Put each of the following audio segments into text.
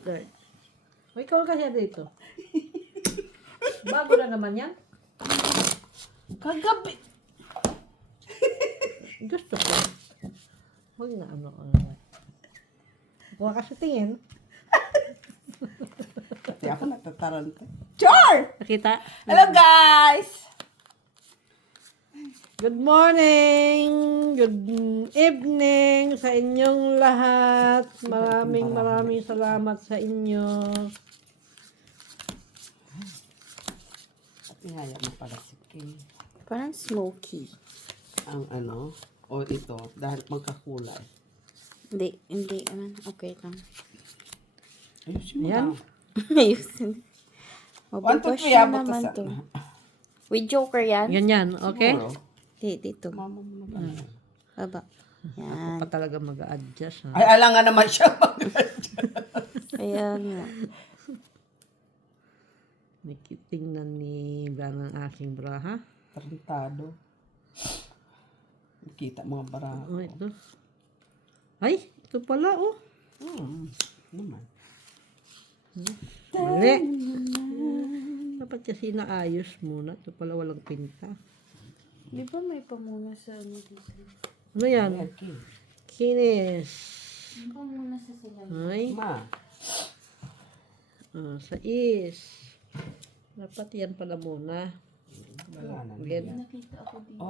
Third. May ikaw kasi dito. Bago na naman yan. Kagabi. Gusto ko. Huwag na ano. Huwag ka sa tingin. Pati ako natataranta. Char! Nakita? Hello guys! Good morning! Good evening sa inyong lahat. Maraming salamat sa inyo. At ihaya mo pala si King. Parang smoky. Ang ano, o ito, dahil magkakulay. Hindi naman. Okay lang. Ayusin mo Yan. na. Ayusin. 1, 2, Mabubush 3, na abot naman sa to. With joker yan? Ganyan, okay? Siguro. Dito. Mama mo na ba? Baba. Yan. Pa talaga mag-a-adjust. Ha? Ay, alangan naman siya Kaya nga. Nakitingnan ni Bran ang aking bra, ha? Tarantado. Nakita mga bara. Oh, ito. Ay, ito pala, oh. Naman. Mali. Dapat kasi naayos muna. Ito pala walang pinta. Di ba may pamuna sa ano dito? Ano yan? Ayan, King. Kinis. May pamuna sa sila. Ay. Ma. Sais. Dapat yan pala muna. Wala na. Get. Nakita ako dito.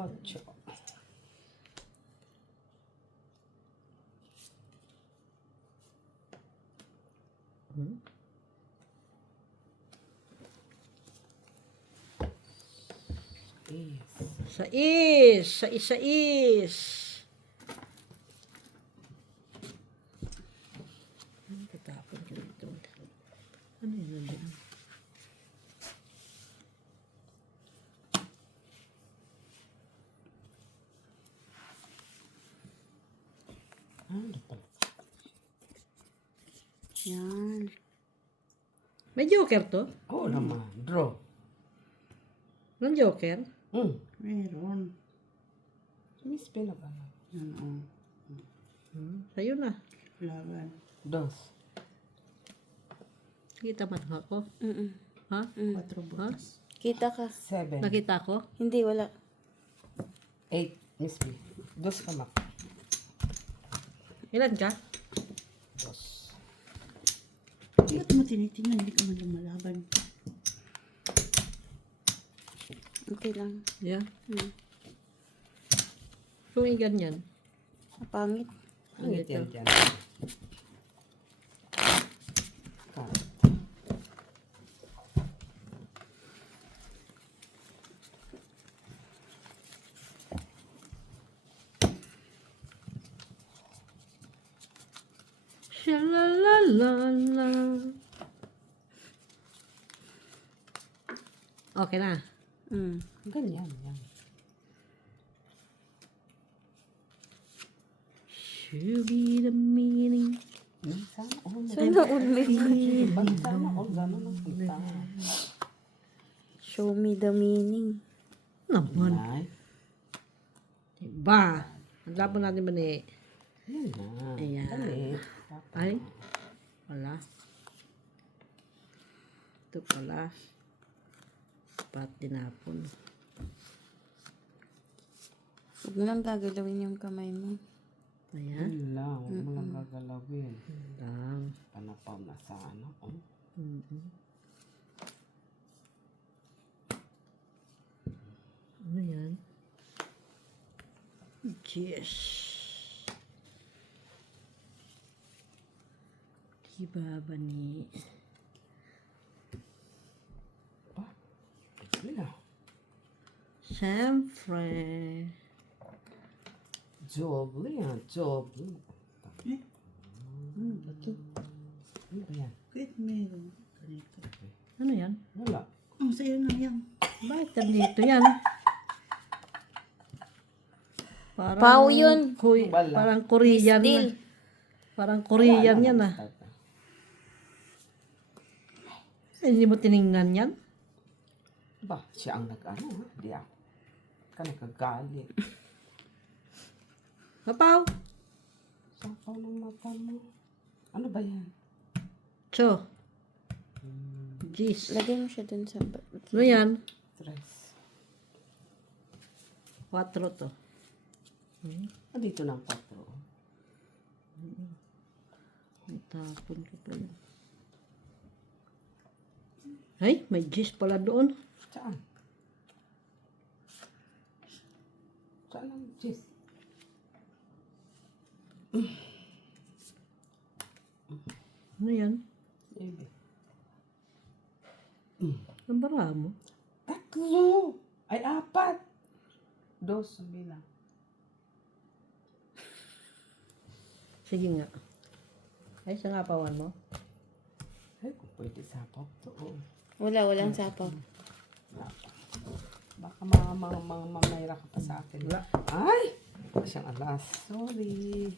8. Sais. Ano tatapon ko dito? Ano yun nandun? Ano pa? Yan. May joker to? Oo naman. Draw. Walang joker? Meron. Miss Pena ba? Sa'yo na. Laban. 2. Kita man ako. Ha? 4 bukas. Kita ka. 7. Nakita ko? Hindi, wala. 8. Miss B. 2 ka mak. Ilan ka? 2. Bakit mo tinitingnan? Hindi ka man lumalaban. Okay lang. Yeah. Hmm. Kung ganyan. Pangit. Ang yan dyan. Shalalala. Okay na. Ganyan. Yan. Should be the meaning. Sana all. Sana all may Sana all. Gano'n ang kita. Show me the meaning. Naman. Ay. Ba? Ang lapon natin ba ni... Yan na. Ayan. Dali. Ay. Wala. Ito pala. Pat tinapon. Huwag mo lang gagalawin yung kamay mo. Ayan. Yan lang. Huwag mo lang gagalawin. Lang. Panapaw na sa ano. Oh. Ano yan? Yes. Diba ba ni... Yan. Siyempre. Joble yan. Joble. Ito. Ano ba yan? Kahit meron. Ganito. Ano yan? Wala. Ang sa'yo na yan. Bakit nandito yan? Parang, Pau yun. Wala. Parang Korean. Still. Parang Korean yan ah. Hindi mo tiningnan yan? Ba, siya ang nag-ano, ha? Di ako. Ka nagkagalit. Papaw! Sapaw ng mata mo. Ano ba yan? 8. Gis. Lagay mo siya dun sa... Ano yan? Tres. 4 to. Ah, dito ng 4. Itapon ko pa yun. Ay, may gis pala doon. Saan? Saan ang cheese? Ano yan? Ebe. Ang bara mo. 3. Ay, 4. 2 ang bilang. Sige nga. Ay, sa nga pawan mo. Ay, kung pwede sapaw to. Walang sapaw. Baka mamayra ka pa sa akin. Wala. Ay! Siyang alas. Sorry.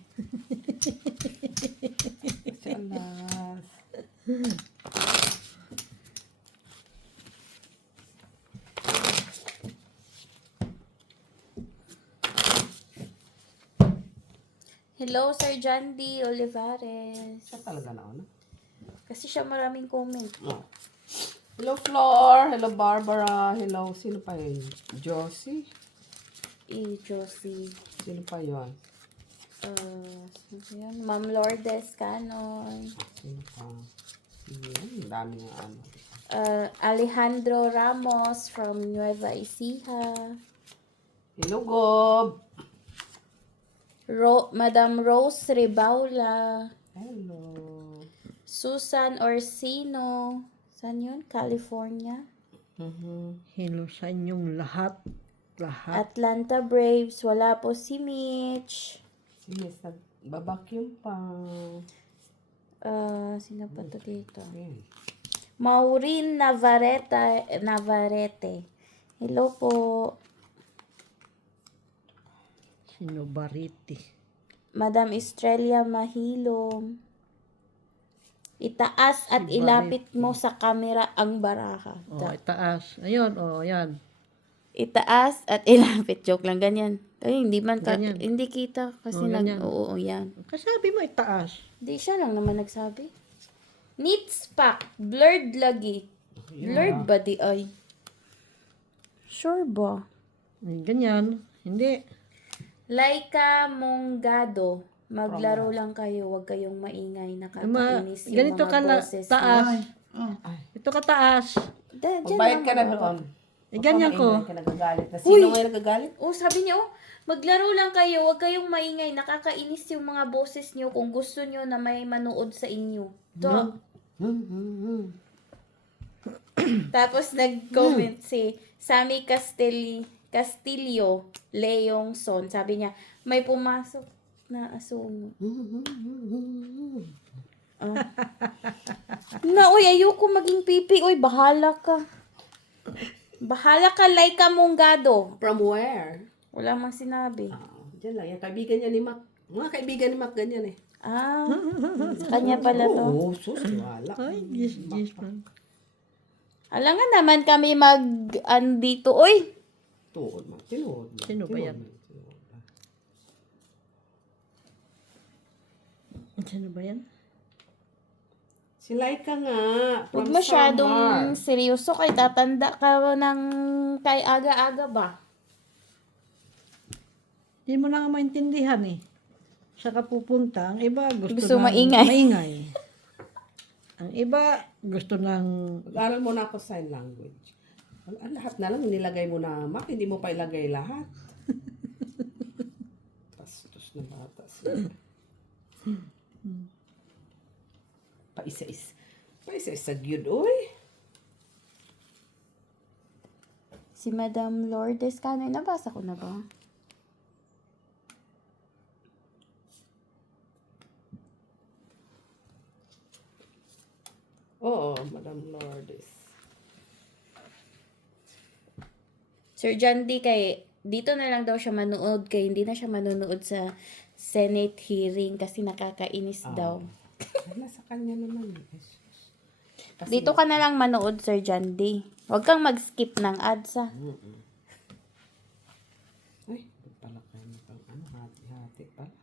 Siyang alas. Hello, Sir John D. Olivares. Siya talaga na ano? Kasi siya maraming comment. Oh. Hello, Flor. Hello, Barbara. Hello, sino pa yun? Josie? Josie. Sino pa yun? Sino ba yan? Ma'am Lourdes Canon. Sino pa? Ang dami nga ano. Alejandro Ramos from Nueva Ecija. Hello, Gob. Madam Rose Ribaula. Hello. Susan Orsino. Saan yun? California. Hello sa inyong lahat. Lahat. Atlanta Braves. Wala po si Mitch. Sige, nagbabacuum pa. Sino pa to dito? Ayan. Maureen Navarrete. Hello po. Sino Bariti? Madam Estrella Mahilom. Itaas at Si ilapit mo sa camera ang baraha. Oh, itaas. Ayun, oh, yan. Itaas at ilapit. Joke lang, ganyan. Ay, hindi man Ganyan. hindi kita kasi Oh, ganyan. oo, yan. Kasabi mo itaas. Di siya lang naman nagsabi. Needs pack. Blurred lagi. Blurred ba di ay? Sure ba? Ay, ganyan. Hindi. Laika Mongado. Maglaro lang kayo. Huwag kayong maingay. Nakakainis yung Ganito mga ka na, boses. taas. Ay. Oh. Ito ka taas. Dyan Magbayad ka na lang. doon. Eh, ganyan ko. Ka nagagalit. Na sino ngayon nagagalit? Oh, sabi niyo, maglaro lang kayo. Huwag kayong maingay. Nakakainis yung mga boses niyo kung gusto niyo na may manood sa inyo. To. Tapos nag-comment si Sammy Castillo Leong Son. Sabi niya, may pumasok na asungo. Oh. Na, uy, ayoko maging pipi. Uy, bahala ka. Bahala ka, Laika Mongado. From where? Wala mang sinabi. Diyan lang. Yung kaibigan niya ni Mac. Mga kaibigan ni Mac ganyan eh. Ah, sa kanya pala to. Oo, sus, wala. Ay, gis man. Alam nga naman kami dito. Uy, Tuod man. Tinuod man. Sino ba yan? Tinuod man. Sino ba yan? Si Laika nga. huwag From masyadong Samar. seryoso kay tatanda ka ng kay aga-aga ba? Hindi mo na nga maintindihan eh. Saka pupunta, ang iba Gusto ng maingay. maingay. Ang iba gusto ng Mag-aral mo na ako sign language. Ang lahat na lang, nilagay mo na Mac. Hindi mo pa ilagay lahat. Pastos na bata siya. Paisa-isa gyud oy. Si Madam Lourdes Canoy, nabasa ko na ba? Oo, Madam Lourdes. Sir John D. kay dito na lang daw siya manood kay hindi na siya manonood sa Senate hearing kasi nakakainis daw. Nasa kanya naman. Kasi Dito ka na lang manood, Sir John D. Huwag kang mag-skip ng ads, ha? Ay, pala kayo pang ano, hati-hati pala.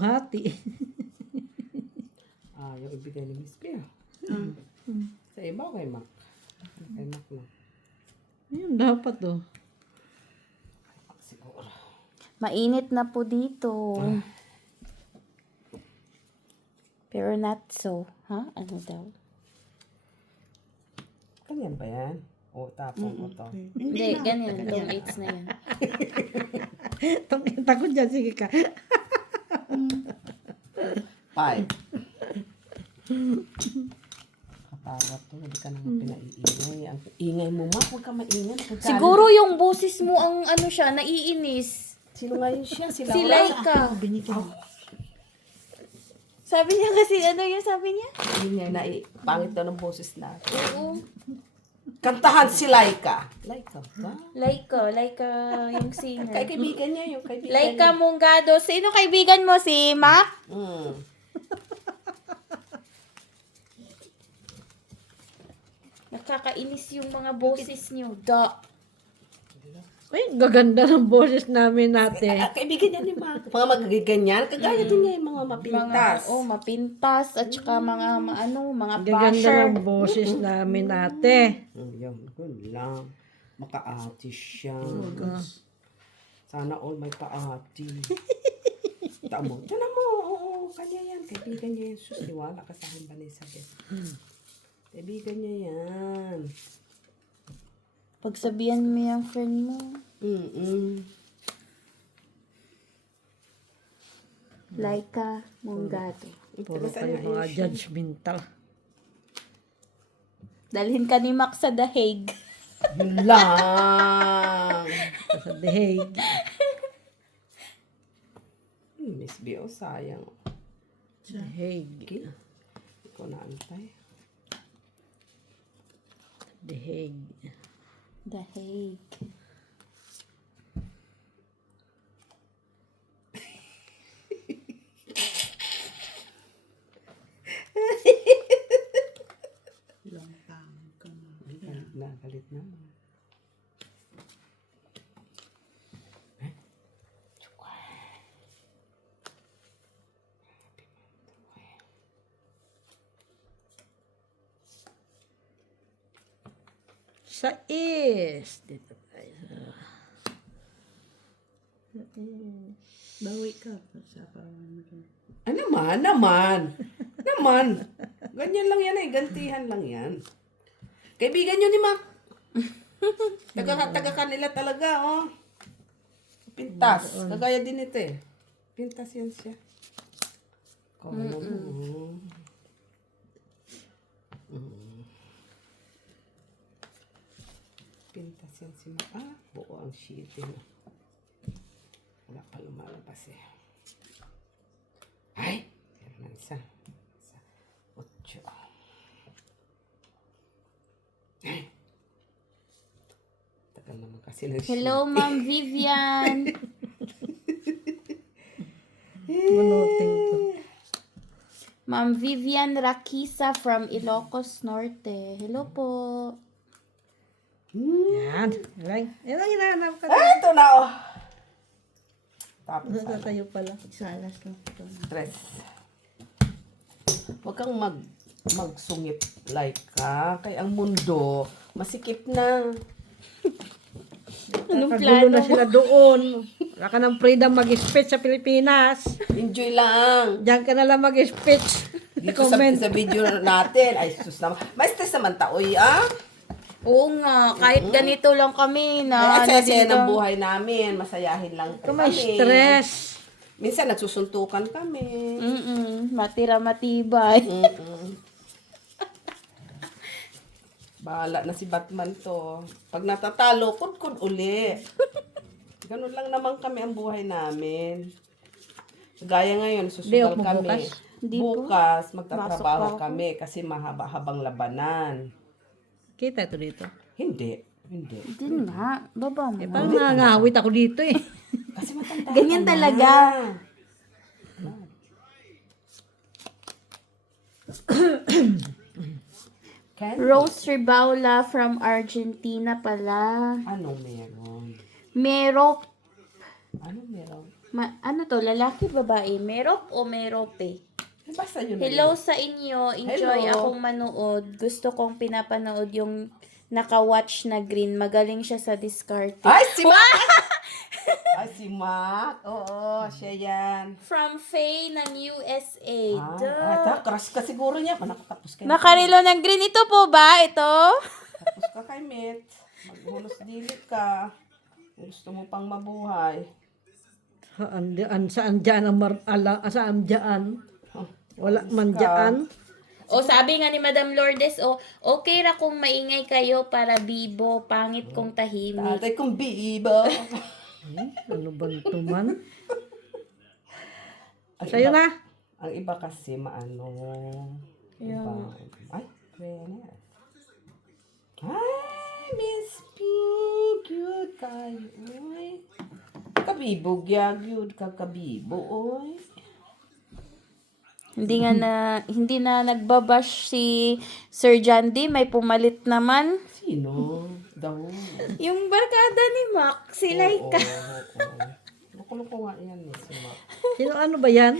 hati. Yung ibigay ni Miss Pia. Sa iba o kay Mac? Kay Mac na. Ayun, dapat oh. Mac siguro. Mainit na po dito. Pero not so. Ha? Ano daw? Ganyan ba yan? O tapong ko to. Hindi, ganyan. Tong 8s na yan. Tungkita ko dyan, sige ka. 5. Kapagod to, hindi ka naman pinaiingay. Ang ingay mo, Mac, huwag ka maingay. Siguro yung boses mo ang ano siya, naiinis. Sino ngayon siya? Si Laura? Laika. Binigyan. Sabi niya kasi, ano yung sabi niya? Hindi niya pangit daw ng boses natin. Oo. Kantahan si Laika. Laika ba? Laika yung singer. Kaibigan niya, yung kaibigan Laika niya. Mungado. Sino kaibigan mo? Si Mac? Mm. Nakakainis yung mga boses niyo. Da. Ay, gaganda ng boses namin natin. Kaibigan niya ni Mac. Mga magaganyan. Kagaya din niya yung mga mapintas. Mapintas. At saka mga Gaganda basher. ng boses namin ate. Yun lang. Makaati siya. Sana all may paati. Tamo. Tinan mo. Oo, kanya yan. Kaibigan niya yan. Sus, niwala ka sa akin ba ni Isabel? Kaibigan niya yan. Pagsabihan mo yung friend mo. Laika Mungado. Puro kayo mga judgmental. Dalhin ka ni Mac sa The Hague. Yun lang. Sa The Hague. Miss B.O. sayang. The Hague. Okay. Ikaw na antay. The Hague. The Hague. Long time ka na. Galit na. Sa East. Dito tayo. Bawi ka sa parang Naman. Ganyan lang yan eh. Gantihan lang yan. Kaibigan nyo ni Mac. Taga kanila talaga, oh. Pintas. Kagaya din ito eh. Pintas yan siya. Kung ano mo. Pintas yan si Mac. Buo ang sheeting. Wala pa lumalabas eh. Ay! Meron na isa. 8. Ay! Tagal naman kasi ng Hello, Ma'am Vivian. Manuting to. Ma'am Vivian Rakisa from Ilocos Norte. Hello po. Yan. Yan ang hinahanap ka. Ito na oh! Tapos Natatayo pala. isalas lang ito. stress. Huwag kang magsungit like ka. Kaya ang mundo, masikip na. Anong Kagulo plano na mo? sila doon. Wala ka ng freedom mag-speech sa Pilipinas. Enjoy lang. Diyan ka na lang mag-speech. Dito sa video natin. Ay, sus naman. May stress naman taoy, Oo nga, kahit ganito lang kami na Ay, saya dito. ng buhay namin. Masayahin lang po May kami. stress. Minsan nagsusuntukan kami. Matira matibay. Bahala na si Batman to. Pag natatalo, kudkud uli. Ganun lang naman kami ang buhay namin. Gaya ngayon, Di susugal ako kami. bukas. Di po. Bukas, Masok magtatrabaho ako. kami kasi mahaba-habang labanan. Kita ito dito. Hindi. Din nga, baba mo. Parang nangangawit ako dito eh. Kasi matanda Ganyan ka na. talaga. Ken? Rose Ribaula from Argentina pala. Anong meron? Merop. Anong meron? Ano to? Lalaki, babae? Merop o merope? Basta yun na Hello yun. sa inyo. Enjoy Hello. akong manood. Gusto kong pinapanood yung naka-watch na green. Magaling siya sa discarding. Ay, si Mac! Ay, si Mac. Oo, siya yan. From Faye ng USA. Crush ka siguro niya. Nakatapos ka. Nakarelo ng green. Ito po ba? Ito? Tapos ka kay Met. Maghunos dilit ka. Kung gusto mo pang mabuhay. Saan dyan ang saan dyan? Oh, Wala man dyan. O sabi nga ni Madam Lourdes, okay ra kung maingay kayo para bibo, pangit kong tahimik. Tatay kong bibo. Ano ba ito man? Ang Sa'yo iba- na. Ang iba kasi maano. Iba. Ay, Renner. Ay, Miss P. Cute kayo. Uy. Kabibog ya. Cute ka kabibo. Uy. Hindi na nagbabash si Sir John D. May pumalit naman. Sino? Daw. Yung barkada ni Mac, si Laika. Oo. Nakuloko nga yan eh. Si Mac. Sino ano ba yan?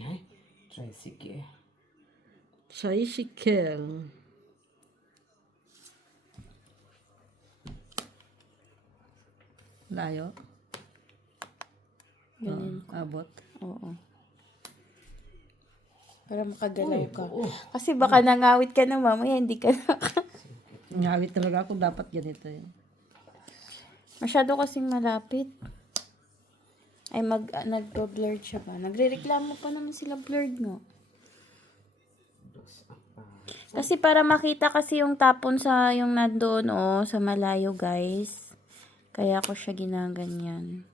Ay, try sige. Tricycle. Layo. Ganun. Abot. Oo. Para makagalaw ka. Oo. Kasi baka nangawit ka na mamaya, hindi ka na. Ngawit talaga ako dapat ganito yun. Masyado kasing malapit. Ay, nagbo-blurred siya ba? Nagre-reklamo pa naman sila blurred, no? Kasi para makita kasi yung tapon sa yung nandoon, sa malayo, guys. Kaya ako siya ginaganyan.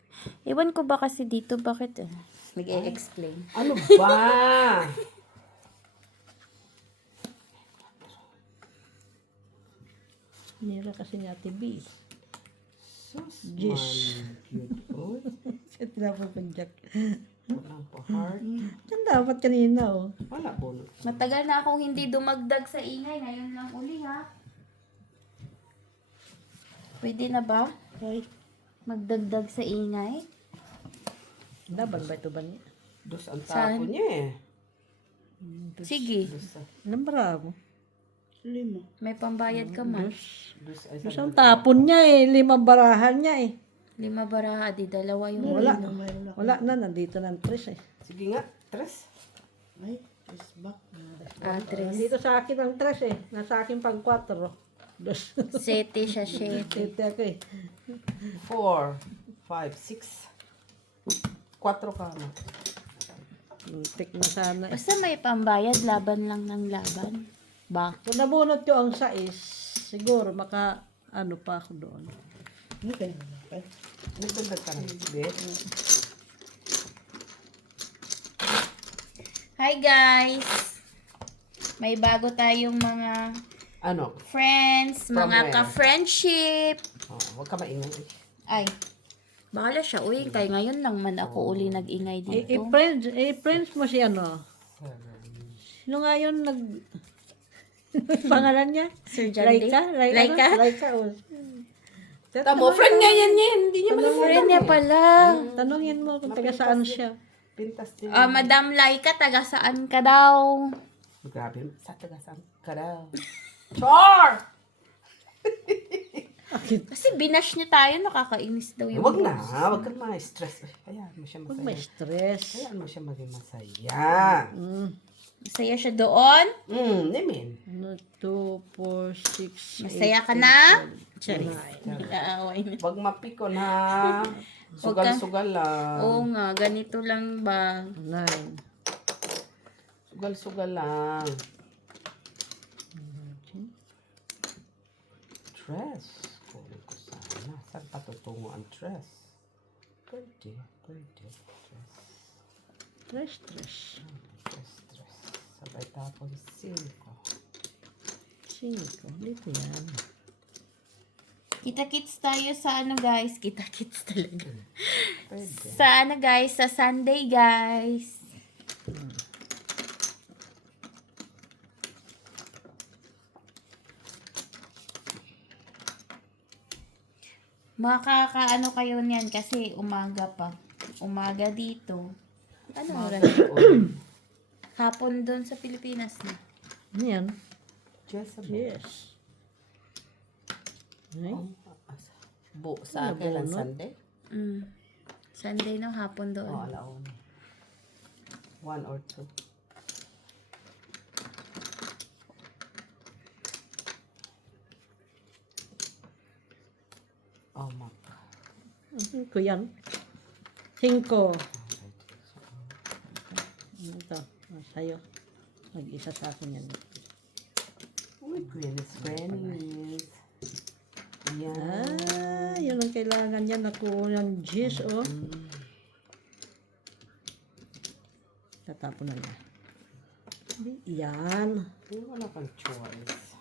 Ewan ko ba kasi dito, bakit? Mag-e-explain. Ano ba? Nira kasi ni Ate B. Sus, Yes. man, cute. Oh, Kasi tinapon ko Jack. walang pa heart. Yan dapat kanina oh. Wala bunot. Matagal na akong hindi dumagdag sa ingay. Ngayon lang uli, ha? Pwede na ba? Ay, Magdagdag sa ingay? laban ba ito ba niya? Dos ang Saan? tapo niya eh. Sige. Dos, Lambra mo. 5. May pambayad ka man. dos ay Isang tapon niya eh. 5 barahan niya eh. 5 baraha, di 2 yung Wala. Mayroon ako. Wala na. Nandito ng 3 eh. Sige nga, tres. Ay, is back na. Atres. Nandito sa akin ang 3 eh. Nasa akin pang 4. Dos. Sete siya, sete. Ito ako eh. 4, 5, 6. 4 ka na. Tik na sana eh. Basta may pambayad, laban lang ng laban. Ba? Kung nabunot ko ang 6, siguro maka ano pa ako doon. Ano kayo naman? Nagdagdag ka na. Be? Hi guys! May bago tayong mga Ano? friends, From mga where? ka-friendship. Oh, huwag ka maingay. Ay, bahala siya. Uy, kaya ngayon lang man ako uli nag-ingay dito. I-friends mo si ano. Sino nga yun pangalan niya? Sir John D? Laika? Laika? Laika. Oh. Tamo, friend nga yan yan. Hindi niya Friend niya pala. Tanungin mo kung taga saan siya. Pintas din. Madam Laika, taga saan ka daw? Grabe. Sa tagasang ka daw. Char! Kasi binash niya tayo, nakakainis daw yung Huwag na. Huwag kang ma-stress. Hayaan mo siya Huwag may masaya. stress. Hayaan mo siya maging masaya. Masaya siya doon. Nimin. 1, 2, 4, 6, Masaya ka na? Charis. Nag-aaway na. Huwag mapikon ha. Sugal-sugal lang. Oo nga, ganito lang ba? 9. Sugal-sugal lang. Dress. Kunin ko sana. Saan patutungo ang dress? Pwede. Dress. Stress. Dress. Sabay tapos 5. 5. Dito yan. Kita-kits tayo sa ano guys? Kita-kits talaga. Pwede. Sa ano guys? Sa Sunday guys. Makakaano kayo niyan kasi umaga pa. Umaga dito. Ano oras? Doon. Hapon doon sa Pilipinas na. Ano yan? Jezebel. Yes. Ay, Sa kailan Nabunot. Sunday? Sunday no, hapon doon. Oo, alaon. 1 or 2. Oh, mak. ano ko yan? 5. Ito, sa'yo. Mag-isa sa akin yan. Uy, Gwenny's. Yan. Yun ang kailangan niya. Nakuha ng juice, oh. Tatapon na niya. Yan. Wala kang choice.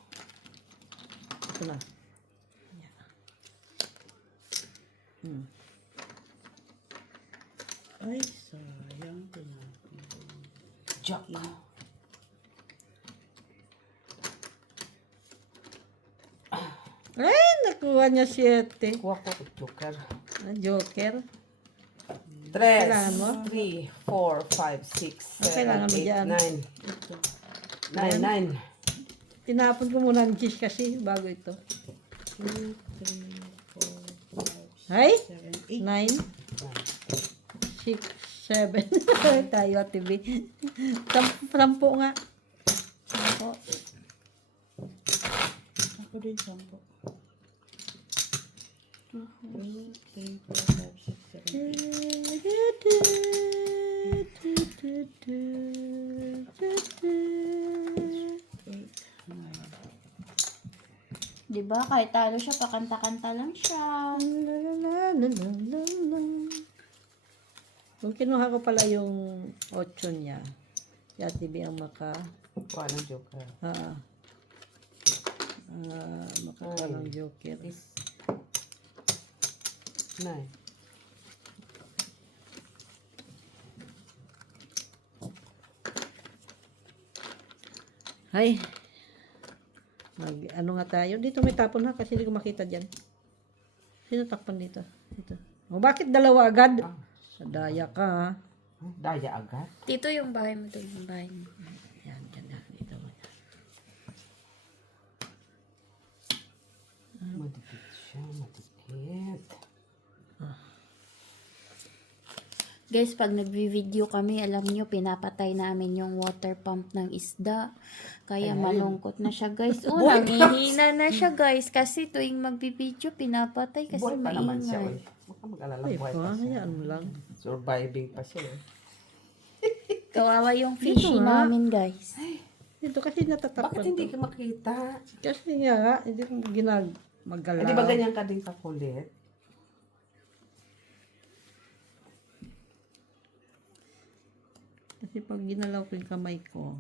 Ito na. Yan. Ay, sayang. Tinapon. Jack. Ay, nakuha niya 7. Kuha ko joker. Joker. Tres, Kailangan mo? 3, 4, 5, 6, 7, Kailangan mo 8, dyan. 9. 9. Tinapon ko muna ang juice kasi bago ito. 2, 3, 4, 5, Ay, 7, 9, 6, 7. Tayo, TV. 10 nga. Ako. Ako din 10. 2, 3, 4, 5, 6, 7, 8. Diba? Kahit talo siya, pakanta-kanta lang siya. Kung kinuha ko pala yung 8 niya, si Ate B ang Kuha ng joker. makakuha ng joker. 9. Ay, ano nga tayo? Dito may tapon ha kasi hindi ko makita dyan. Sino takpan dito? Dito. O bakit dalawa agad? Sa daya ka ha. Daya agad. Dito yung bahay mo doon, yung bahay mo. Yan, dyan na. Dito mo. Madikit siya, madikit. Guys, pag nagvi-video kami, alam nyo, pinapatay namin yung water pump ng isda. Kaya malungkot na siya, guys. Nangihina na siya, guys. Kasi tuwing magvi-video, pinapatay kasi Buhay pa naman siya. maingay. Huwag ka mag-alala, Ay, buhay pa siya. hayaan mo lang. Surviving pa siya. Kawawa yung fishy Dito nga. namin, guys. Dito kasi natatakpan Bakit hindi to. ka makita? Kasi nga, hindi ko magalaw. Di ba ganyan ka din kakulit? Kasi pag ginalaw ko yung kamay ko,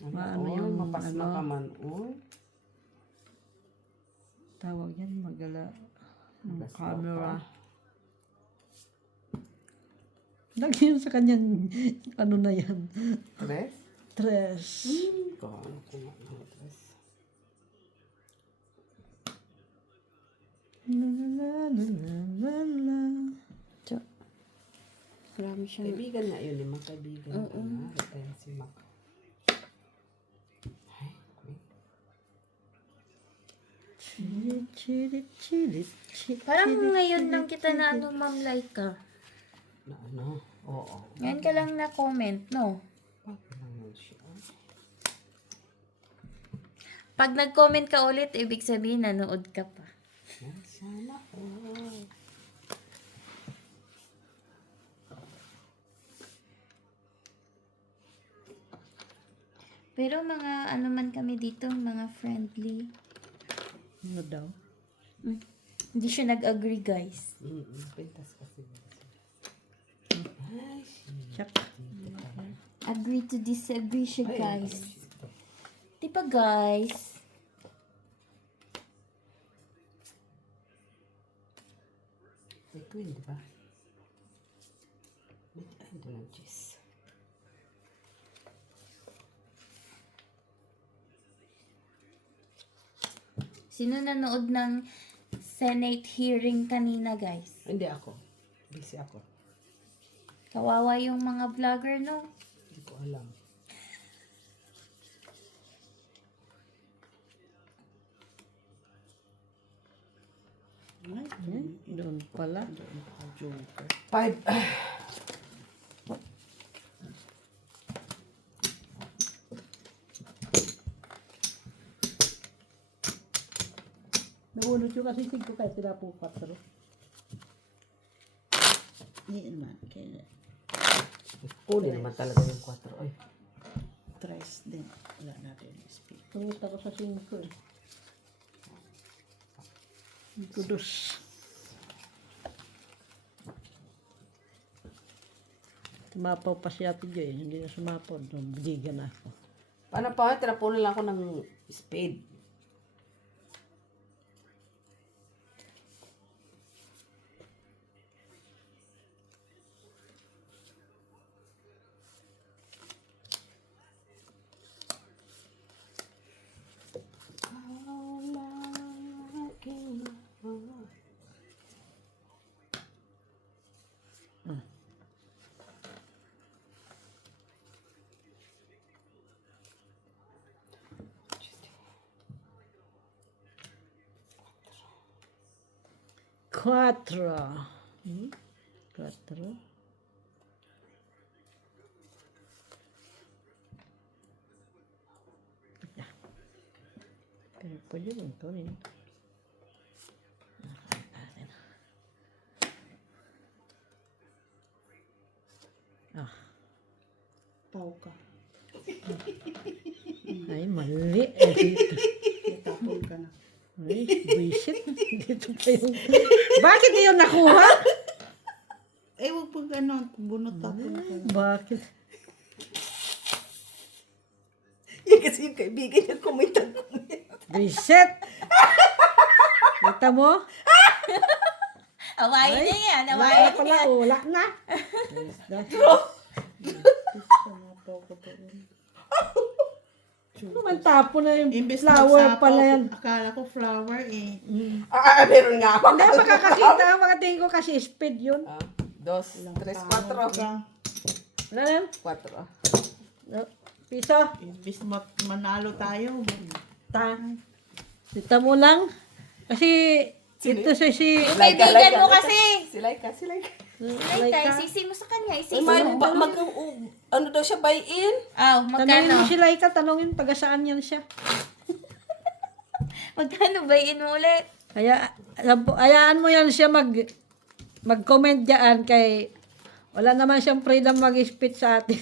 Maano Oy, yung mapasma ano? ka man. Oy. tawag yan, magala. Yung Magasma camera. ka. Lagi yun sa kanyang, ano na yan, Tres? tres. Ano ko nga ng tres? La la la la la la. So, marami siyang... Kaibigan nga yun, mga kaibigan. Ayan si Mac. Ay, wait. Chili, chili, chili, chili. Parang ngayon lang kita na ano, Ma'am Laika. Na ano? Oo. Ngayon ka lang na-comment, no? Bakit naman siya? Pag nag-comment ka ulit, ibig sabihin, nanood ka pa. Yan, sana. Oh. Pero mga ano man kami dito, mga friendly. Ano daw? Hindi siya nag-agree, guys. Pintas kasi. Ay, Check. Agree to disagree siya, Ay, guys. Diba, guys? May queen, di ba? Ay, ito lang, cheese. Sino nanood ng Senate hearing kanina, guys. Hindi ako. Busy ako. Kawawa yung mga vlogger, no? Hindi ko alam. Doon pala. Joker. 5. Nahulog yung kasi 5 kahit sila po 4. Hindi naman. Kaya Kunin naman talaga yung 4. Ay, tres din. Wala natin speak. Pangita ko sa 5 eh. Kudos. Tumapaw pa si Ate Joy. Hindi na sumapaw. Bigigan na ako. paano pa? Tinapunan lang ako ng spade. Quatro. 4. Pero pwede mo ito rin. Ah, Pau ka. ay mali. Eh, dito. Natapon ka na. Ay, buisit. Dito pa yung... Bakit yun nakuha? Eh, huwag pag ano, bunot tapon ka. Bakit? Yan kasi yung kaibigan niya kumitan. Buisit! Kita mo? Awayin na yan. Wala Awayin na pala. Wala na. Tumapaw ka pa rin. Naman tapo na yung Imbes flower magsapaw, pala yan. Akala ko flower eh. Meron nga ako. Hindi makakakita ang mga tingin ko kasi speed yun. 2, 3, 4. Wala na yun? 4. No. Piso. Imbes manalo tayo. Ta. Kita mo lang. Kasi ito si Kaibigan mo kasi. Si Laika. Laika, isisi mo sa kanya. Isisi mo. Ano daw siya, buy-in? Tanungin mo Magkano? si Laika, tanungin taga saan yan siya. Magkano bayin mo ulit? Kaya, hayaan mo yan siya mag-comment dyan kay wala naman siyang freedom mag-speech sa atin.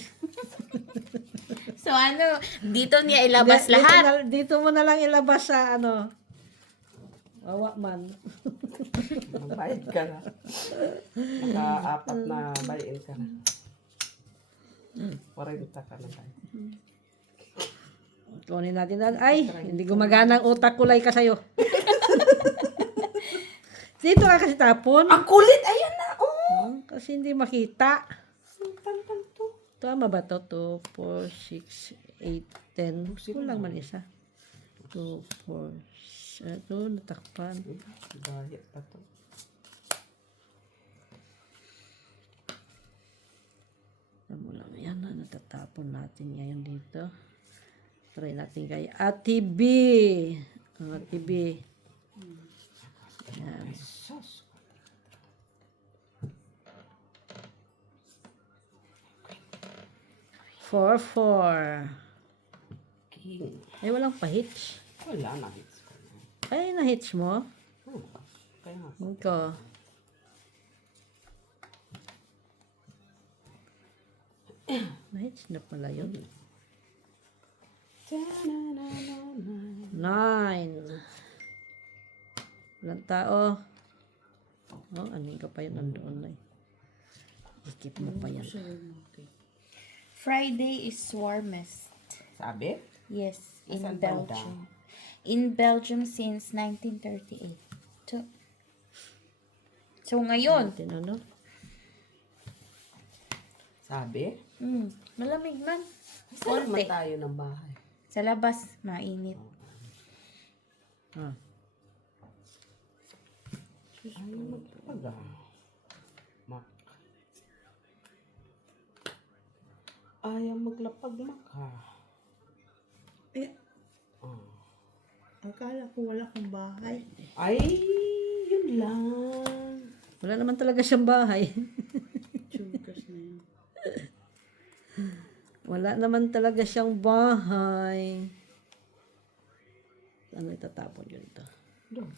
So ano, dito niya ilabas Dito lahat. dito mo na lang ilabas sa ano. Wawa man. Magbayad ka na. Naka-4 na buy-in ka na. 40 ka na tayo. Kunin natin na. Ay, hindi gumagana ang utak kulay ka sa'yo. Dito ka kasi tapon. Ang kulit! Ayan na! Oh! Kasi hindi makita. Tantan to. Tama ba to? 2, 4, 6, 8, 10. Kulang man isa. 2, 4, ito, natakpan. Bayad pa to. Tama lang yan. Natatapon natin ngayon dito. Try natin kay Ate B. Ang Ate B. Yan. Sus. Four. King. Ay, walang pa-hitch. Wala na hits ko na. Ay, na-hitch mo? Kaya nga. Ito. Na-hitch na pala yun. 9. Walang tao. Oh, aning ka pa yun nandoon na eh. Skip mo pa yan. Friday is warmest. Sabi? Yes, in Saan banda? Belgium. In Belgium since 1938. So ngayon, Natin ano? Sabi? malamig man. Saan naman Konti. tayo ng bahay? Sa labas, mainit. Ah. Ayaw maglapag Mak. Ayaw maglapag, Mak ha. Eh, Oh. akala ko wala kang bahay. Ay, yun lang. Wala naman talaga siyang bahay. Chugas na yun. Wala naman talaga siyang bahay. Ano itatapon yun ito? Doon.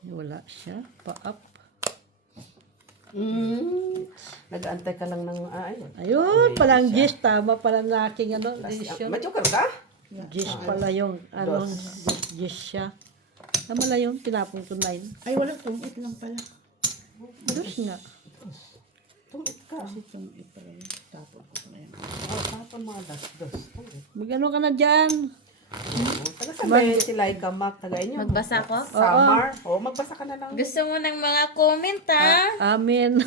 Wala siya. Pa-up. Nag-aantay ka lang ng ayun. Ayun, palang gis. Tama pala na aking ano, Tas, decision. Majokar ka? Gis pala yung, ano, gis siya. Tama lang yung tinapon ko 9. Ay, wala. Tungit lang pala. Dos nga. Tungit ka. Kasi tungit pala yun. Tapon ko pala yun. Oh, tapon mga das-dos. Tungit. Mag-ano ka na dyan? Taga saan ba yun si Laika, Mak? Taga inyo? Magbasa ko? Samar? Oo, magbasa ka na lang. Gusto mo ng mga comment, ha? Amen.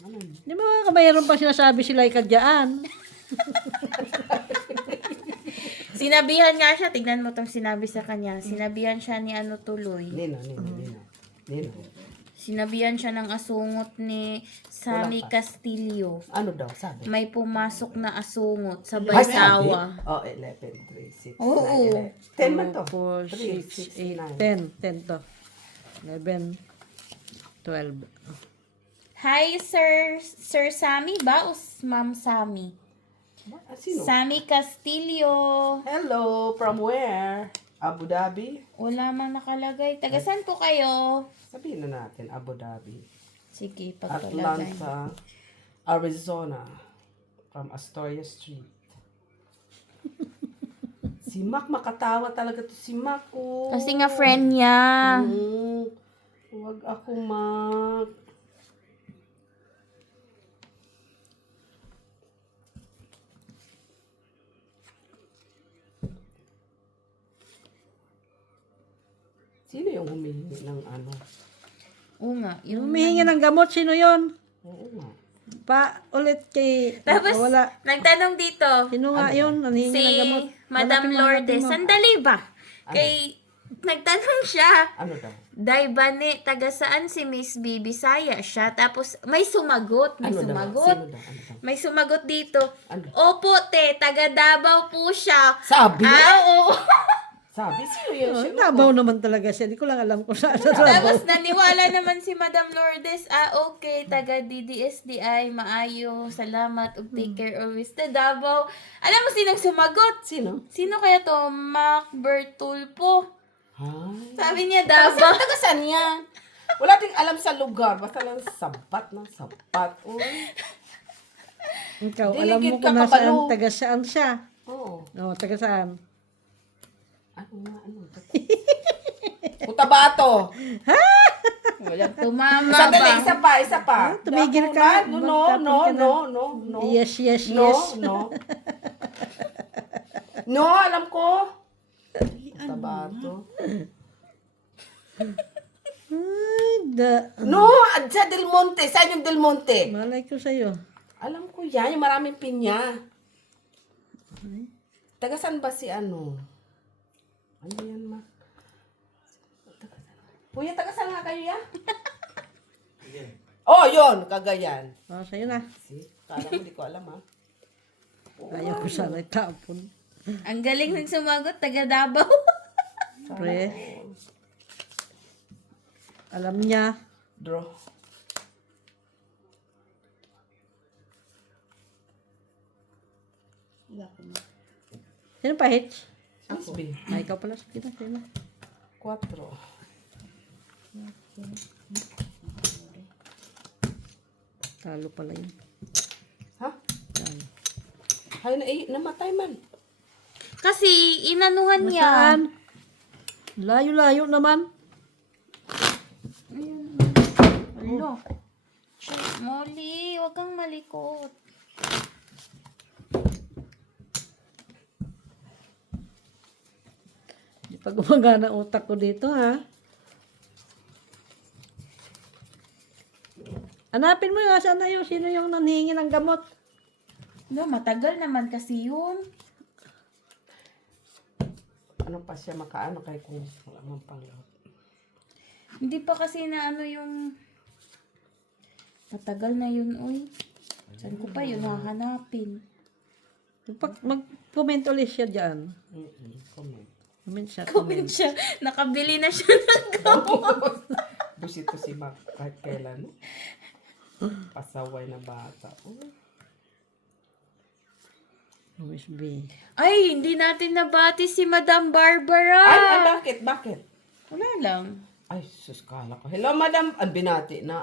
Ano yun? Di ba mayroon pa sinasabi si Laika dyan? Sinabihan nga siya, tignan mo tong sinabi sa kanya. Sinabihan siya ni ano tuloy. Nino. Sinabihan siya ng asungot ni Sammy Wala pa. Castillo. Ano daw, sabi? May pumasok na asungot sa Ay, sabi? Baysawa. Oh, 11, 3, 6, Oo. 9, 11. 10 man to. 4, 6, 8, 10. 10 to. 11, 12. Hi, Sir Sammy ba o Ma'am Sammy? Sino? Sammy Castillo. Hello, from where? Abu Dhabi? Wala man nakalagay. Tagasan po kayo? Sabihin na natin, Abu Dhabi. Sige, pagpalagay. Atlanta, Arizona. From Astoria Street. Si Mac, makatawa talaga to si Mac. Oh. Kasi nga friend niya. Huwag ako, Mac. Sino yung humihingi ng ano? Oo nga. Yung Humihingi ng gamot, sino yon? Oo nga. Pa, ulit kay, Tapos, wala. nagtanong dito, Sino nga yun? Nanhingi si ng gamot. Madam Hanapin mo, Lourdes, hanapin mo. sandali ba? Kay, nagtanong siya, Ano daw? Day Bane, taga saan si Miss B? Bisaya siya. Tapos, may sumagot. May Ano daw? sumagot. Sino daw? Ano daw? May sumagot dito. Ano? Opo, te, taga Davao po siya. Sabi? Oo. Sabi? Sino yun? Oh, Sino? Davao naman talaga siya. Di ko lang alam kung saan sa Davao. Tapos, naniwala naman si Madam Lourdes, okay, taga DDSDI, maayo, salamat, ug take care always. Sa Davao. Alam mo sinong sumagot? Sino? Sino kaya to? Mac Bertulpo. Ay. Sabi niya, Davao. Taga saan yan? Wala ding alam sa lugar. Basta lang sabat ng sabat. Uy. Ikaw, Diligid alam mo ka, kung nasaan, kabalo. taga saan siya. Oo. Oo, taga saan. Ano nga? Ano? Cotabato. Tumama Sandali, ba? isa pa. tumigil ka. No, Magtapon no, ka na. no, no, no. Yes, yes, No, yes. no. No, alam ko. Cotabato. Ay, No, sa Del Monte. Saan yung Del Monte? malay ko sa'yo. Alam ko yan, yung maraming pinya. Taga saan ba si ano? Ano yan, ma? Kuya, taga saan nga kayo ya? Oh, yun, Cagayan. Oh, sa'yo na. See? Kala mo, di ko alam, ha? Ayaw ko sana itapon. Ang galing ng sumagot, taga Davao. Pre. Alam niya. Draw. Wala ko na. Sino pa, Hitch? Ako. Ay, ikaw pala. Sige na, sige na. 4. Talo pala yun. Ha? Talo. Hay na, namatay man. Kasi, inanuhan niya. Saan? Layo-layo naman. Ano? Molly, wag kang malikot. Di pa gumagana ang utak ko dito, ha? Hanapin mo yung asan na yung sino yung nanhingi ng gamot. No, matagal naman kasi yun. Ano pa siya makaano kay kung wala man pang lahat. Hindi pa kasi na ano yung... Matagal na yun, uy. Saan ko pa yun hahanapin? Mag-comment ulit siya dyan. Comment. Comment siya. Comment siya. Nakabili na siya ng gamot. Busito si Mac kahit kailan. Pasaway na bata. Miss B. Ay, hindi natin nabati si Madam Barbara. Ay, bakit? Bakit? Wala lang. Ay, sus, kala ko. Hello, madam. Binati na,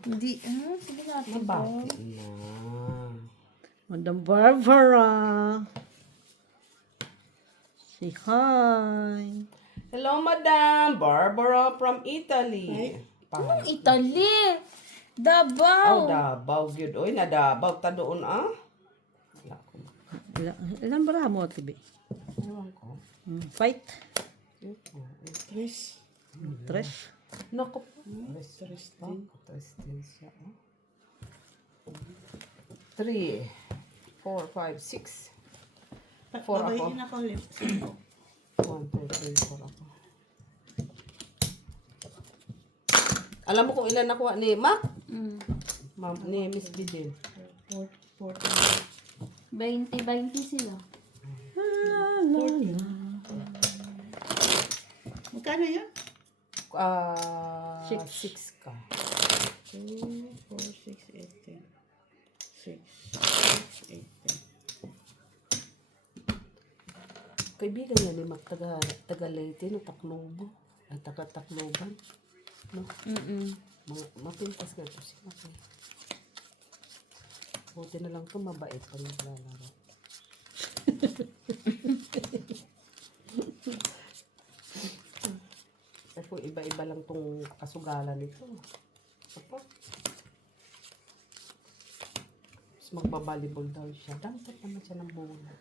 Hindi, sige natin to. Mabati na. Madam Barbara. Say hi. Hello, madam. Barbara from Italy. Anong Italy? Davao. Oh, Davao, good. Oy, na Davao. Ta doon, Wala ko. Ilan ba mo, Tibi? Ewan ko. Fight. Tres. Tres. Naku. Tres din siya, 3, 4, 5, 6. 4 ako. Pabayin ako ulit. 1, 2, 3, 4 ako. Alam mo kung ilan nakuha ni Mac? Ma'am, ni Miss Bidin. 20 sila. Magkano yun? 6 ka. 2, 4, 6, 8, 10. 6, 8, 10. Kaibigan niya ni Mac, taga Leyte, no, Tacloban. Ay, taga-Tacloban. No? Mapintas ka ito si Mac. Buti na lang ito, mabait pa naglalaro. Ay po, iba-iba lang tong kasugalan nito. Apo. Tapos magbabalibol daw siya. Dampot naman siya ng bola.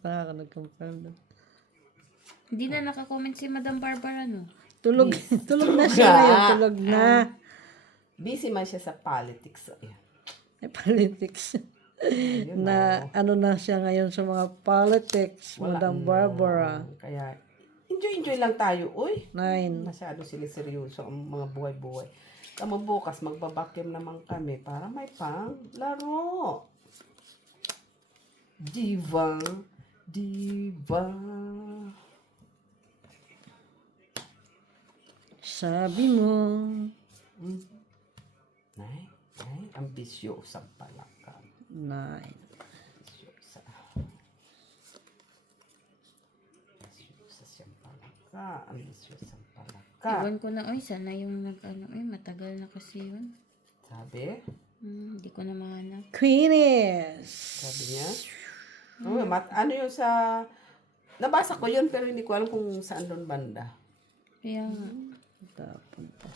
Para ka nag-confirm doon. Hindi na nakakomment si Madam Barbara, no? Tulog. Tulog na siya ngayon. Tulog na. Busy man siya sa politics. Ayan. May politics. Na ano na siya ngayon sa mga politics. Madam Barbara. Kaya, enjoy lang tayo. Uy, 9. masyado sila seryoso ang mga buhay-buhay. Tama bukas, magbabakim naman kami para may pang laro. Diva. Sabi mo. Nay, ambisyosa pala ka. 9. Ambisyosa. Ambisyosa siyang pala ka. Ambisyosa pala ka. Iwan ko na, oy, sana yung matagal na kasi yun. Sabi? Hindi ko na mahanap. Queenies. Sabi niya? Oh, ano yun sa... Nabasa ko yun pero hindi ko alam kung saan doon banda. Kaya nga. Tapon pa.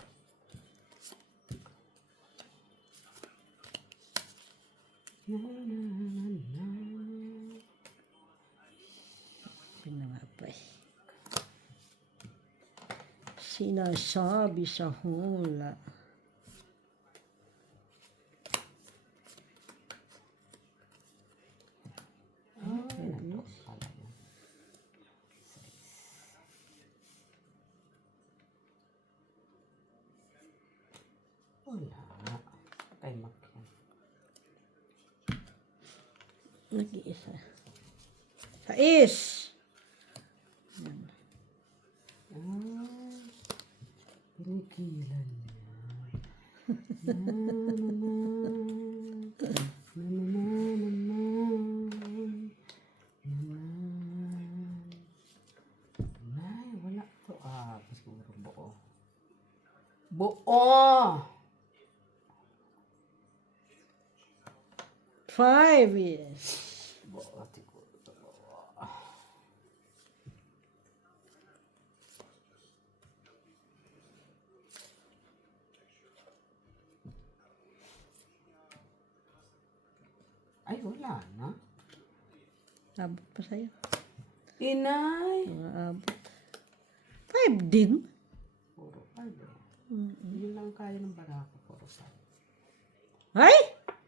Sino nga pa eh? Sinasabi sa hula. Wala. Kay Mac yan. Nag-iisa. Sais! Pinikilan niya. Nay, wala to. Siguro buo. Buo! 5 years. Buo, siguro to. Ay, wala na. Abot pa sa'yo. Inay! Mga abot. 5 din? Puro ano. Yun lang kaya ng barako. Puro sa'yo. Ay!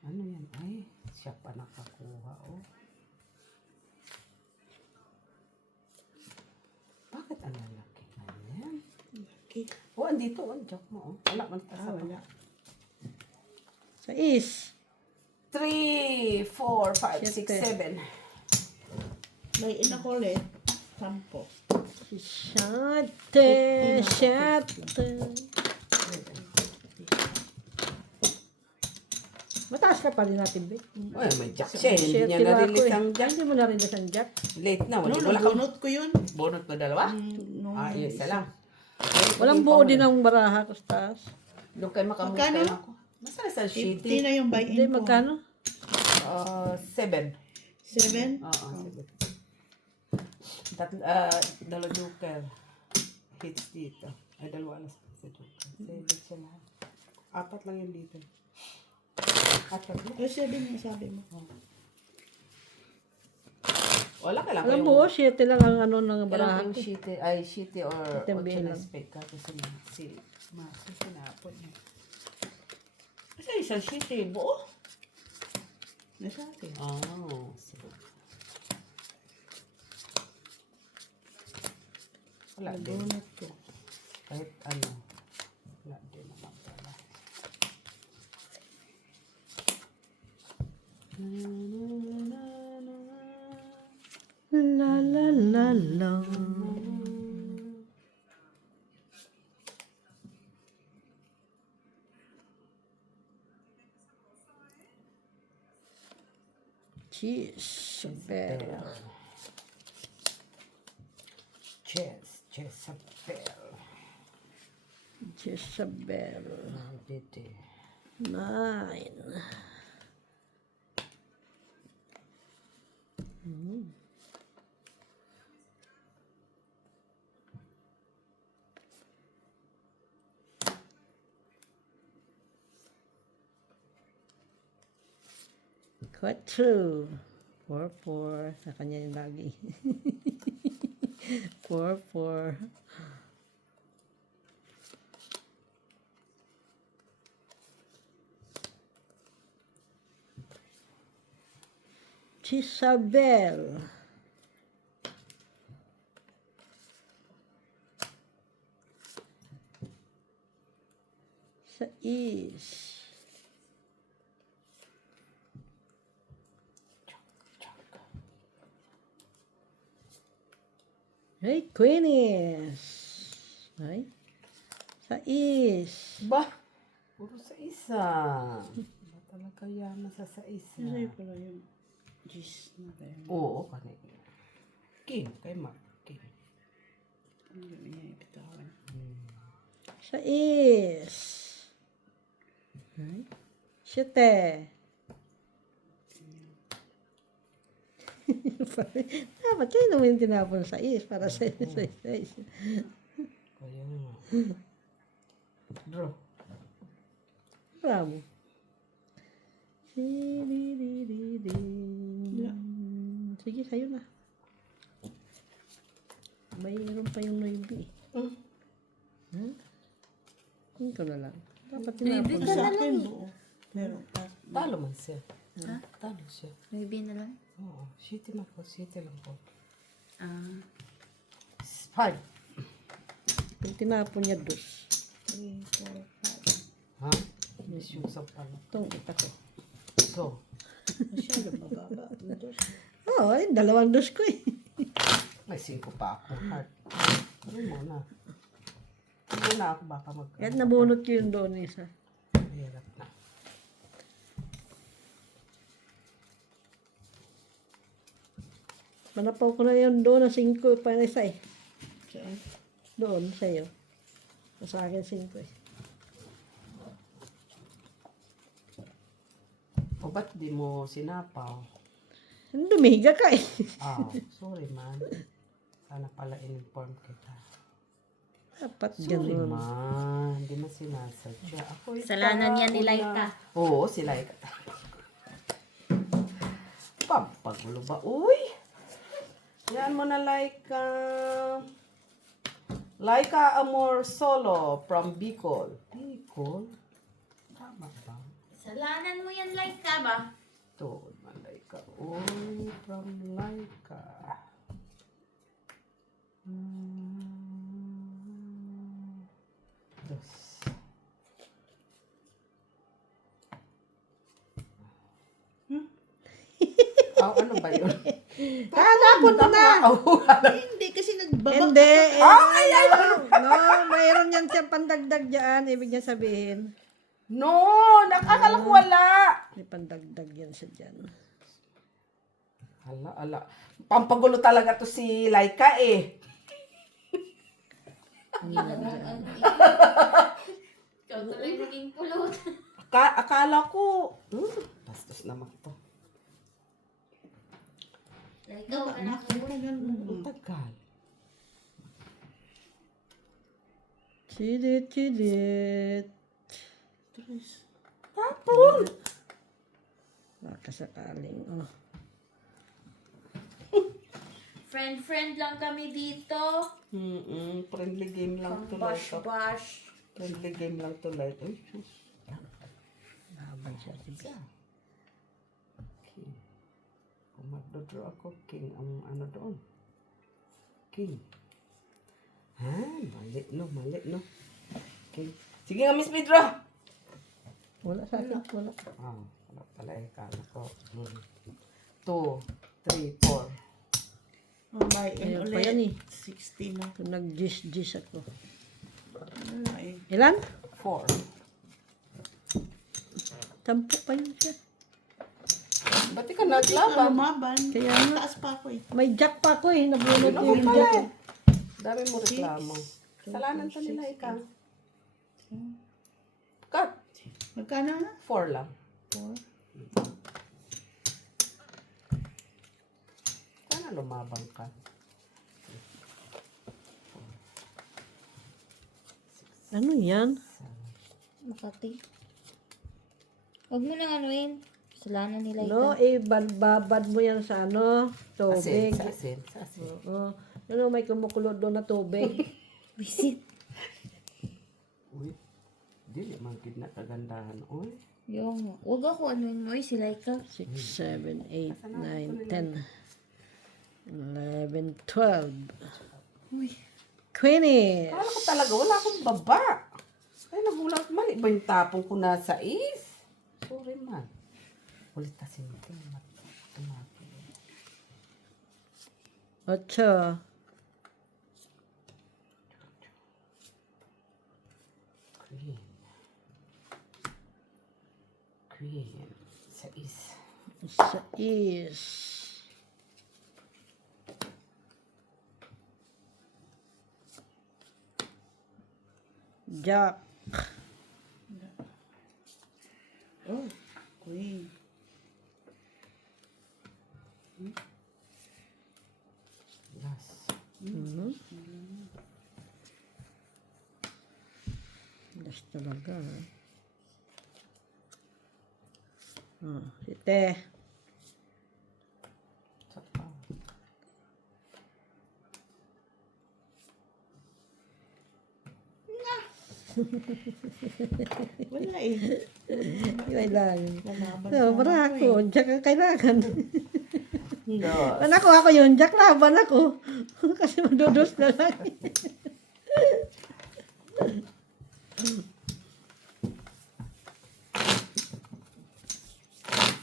Ano yan? Ay, siya pa nakakuha, oh. Okay. Oh, andito. Ang joke mo. Oh. Wala man pa sa Wala. 6. 3, 4, 5, 6, Siyete. 7. May inakulit. 10. Siyete. Mataas ka pa rin natin, Be. Uy, may jack siya. Hindi niya Siyete ba ako narilis eh. ang jack. Hindi mo narilis ang jack. Late na. No, Wala kang nabunot ko yun. bonot na dalawa. No, Ay, isa lang. Walang buo din ang baraha ko sa taas. Doon kayo makamove Magkano? kayo ako. Masaya sa 50 shitty. na yung buy-in Hindi, ko. magkano? 7. 7? Oo, 7. Dalawa joker. Hits dito. Ay, dalawa alas sa joker. 7 siya lahat. 4 lang yun dito. 4 lang. O 7 yung sabi mo. Wala ka lang Walang buo, 7 lang ang ano ng baraha Kailangan ko. shitty, ay shitty or Tembihin 8 na lang. spec ka kasi si Maso sinapon niya. Kasi isang shitty, buo. Nasa akin. Oh, sige. Wala din. Nabunot ko. Kahit ano. Wala din naman pala. La la la la. Jezebel. Jezebel. Jezebel. Dito. 9. Quattro. 4. Sa kanya yung lagi. 4. Jezebel. Sais. Hey, Queenies. Ay. Sais. Ba? Puro sa isa. Ba talaga yan sa isa? Sa'yo pala yung Gis na kayo. Oo, kanina. King, kay Mark. King. Hindi niya ipitawan. Sais. Ay. 7. Dapat kayo naman yung tinapon sa is para sa is. Kaya nga. Draw. Bravo. Sige, sa'yo na. Mayroon pa yung noibi. Ito na lang. Dapat tinapon. Sa akin buo. Meron pa. Talo man siya. Talo siya. Maybe na lang. Oo, shitty na po. Shitty lang po. Ah. 5. Pag tinapon niya, 2. 3, 4, 5. Ha? Miss yung sa pala. Itong ita ko. So, Masyado mababa. Dos. Oo, ay, 2 ko eh. may 5 pa ako. Heart. Ano muna? Hindi na ako baka mag... Kahit nabunot ko yung doon isa. Hirap na. Manapaw ko na yung doon na 5 pa na isa eh. Saan? Doon, sa'yo. Sa akin 5 eh. O ba't di mo sinapaw? Dumiga ka eh. Ah, sorry man. Sana pala in-inform kita. Dapat Sorry ganun. man. Hindi mo sinasadya. Ako Kasalanan yan ni Laika. Oo, si Laika. Pampagulo ba? Uy! Yan mo na Laika. Laika Amor Solo from Bicol. Bicol? Tama ba? Kasalanan mo yan, Laika ba? Ito, man Laika. Uy, from Laika. Oh, ano ba yun? Tatapon mo na! Hindi, kasi nagbaba. Hindi. No, mayroon yan siyang pandagdag dyan. Ibig niya sabihin. No, nakakala ko wala. May pandagdag yan siya dyan. Ala. Pampagulo talaga to si Laika eh. Ikaw tuloy naging pulot. Akala ko, bastos naman to. Ikaw, anak. Ang tagal. Chidit. Tapon. Baka sakaling. Oh. Friend lang kami dito. Friendly game lang to like. Bash. Friendly game lang to like. Ay, sus. Laban siya. Sige. King. Kung magdodraw ako, king. Ang ano doon? King. Mali no. King. Sige nga, Miss Midra. Wala sa akin. Wala. Wala pala eh. Kala ko. 2, 3, 4. Mamay, Ayun pa ulit. yan eh. 60 na. Kung nag-gis ako. Wala eh. Ilan? 4. Tampo pa yun siya. Ba't ka naglaban? Lumaban. Kaya nga. Taas pa ako eh. May jack pa ako eh. Nabunod Ano yung pala jack eh? eh. Dami mo reklamo. Salanan to nila ikaw. Cut. Magkano na? 4 lang. 4. Sana lumabang ka. Ano yan? Makati. Huwag mo nang anuin. Kasalanan nila ito. No, babad mo yan sa ano? Tubig. Sa asin. Oo. Ano, may kumukulot doon na tubig. Visit. Uy. Dili man gid na kagandahan. Uy. Yung, huwag ako anuin mo si Laika. 6, 7, 8, 9, 10, 11, 12. Uy. Queenie. Kala ko talaga wala akong baba. Ay nagulat. Mali ba yung tapong ko na sa is? Sorry man. Ulit na sinti. Tumaki. 8. Queen. Sa is. 6. Jack. Oh, queen. Last. Das talaga. Site. Sa pa. Wala eh. Kailangan. Lalaban So, para ako. Jack ang kailangan. No. Anak ko ako yun. Jack laban ako. Kasi madudos na lang.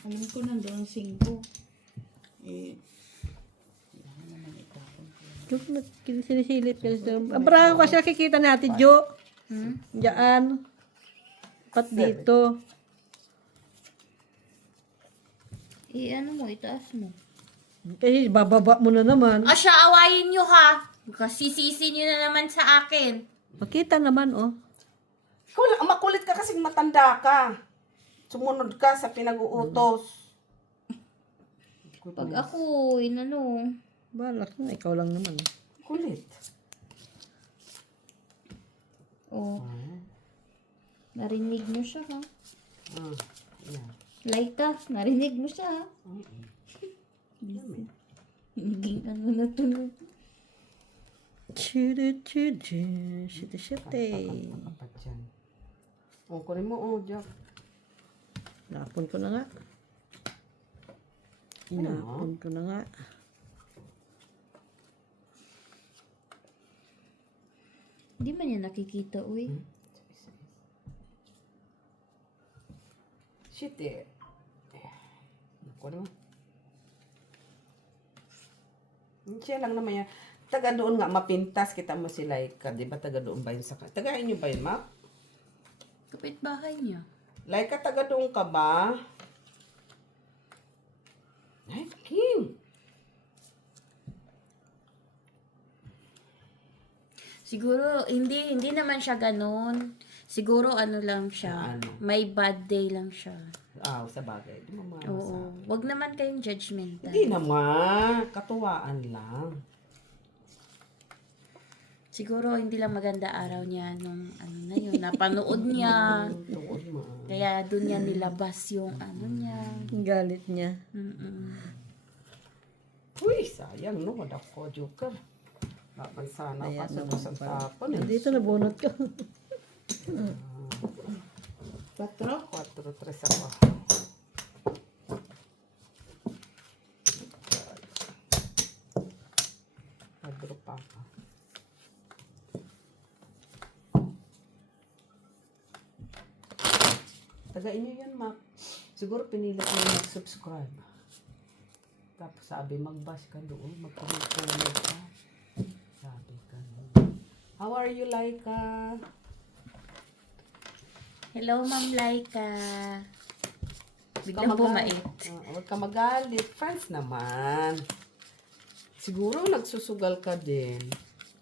Alam ko nandun ang 5. Eh, wala naman itapon ko. Joke na, sinisilip ka sa... Abra kasi nakikita natin, Jo. Diyan. Pat dito. Ano mo, itaas mo. Kasi bababa mo na naman. Asya, awayin nyo ha. Kasisisi nyo na naman sa akin. Makita naman, oh. Ikaw lang, makulit ka kasi matanda ka. Sumunod ka sa pinag-uutos. Pag ako, inano. Balak na, ikaw lang naman. Kulit. Oh, narinig mo siya ha. Yeah. Laika, narinig mo siya ha. Naging ano na tunog. Chiri-chiri. Shite-shite. Apat yan. O, kunin mo, oh, Jack. Napon ko na nga. Inapon ko na nga. Hindi man niya nakikita, uy. Shit eh. Kunin mo. Siya lang naman yan. Taga doon nga, mapintas. Kita mo si Laika. Di ba taga doon ba yun sa... Taga inyo ba yun, Ma? Kapitbahay niya. Laika, taga doon ka ba? Ay, King. Siguro, hindi naman siya ganun. Siguro ano lang siya. Ano? May bad day lang siya. Sa bagay. Di mo masabi. Oo. Wag naman kayong judgmental. Hindi naman. Katuwaan lang. Siguro hindi lang maganda araw niya nung ano na yun, napanood niya. Tuod mo. Kaya doon niya nilabas yung ano niya. Ang galit niya. Mm-mm. Uy, sayang no. Wala ko, Joker. Laban sana Ayan kaso naman sa pala. tapon. Dito nabunot ko. 4. 4-3 ako. Nag-drop pa ako. Taga inyo yan, Mac. Siguro pinilit mo mag-subscribe. Tapos sabi, mag-bash ka doon, mag-comment ka. Sabi ka How are you, Laika? Hello, Ma'am Laika. Huwag Biglang ka bumait. Huwag ka magalit. Friends naman. Siguro nagsusugal ka din.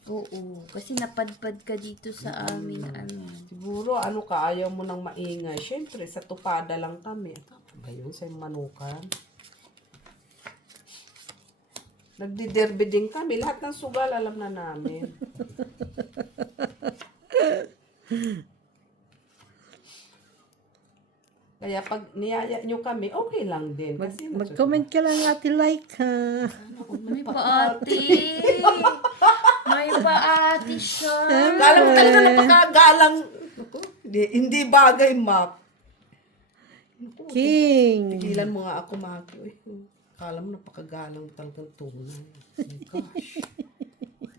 Oo, kasi napadpad ka dito sa amin, ano. Siguro ano ka, ayaw mo nang maingay. Siyempre, sa tupada lang kami. Ano ba yun sa manukan? Nagdiderby din kami. Lahat ng sugal, alam na namin. Kaya pag niyaya nyo kami, okay lang din. Kasi Mag-comment ka lang, Ate Laika. May paati. May paati siya. Kala mo talaga napakagalang. Naku, hindi bagay, Map. King. Tigilan mo nga ako, Maki. Uy, kala mo napakagalang talagang tunay. Oh my gosh.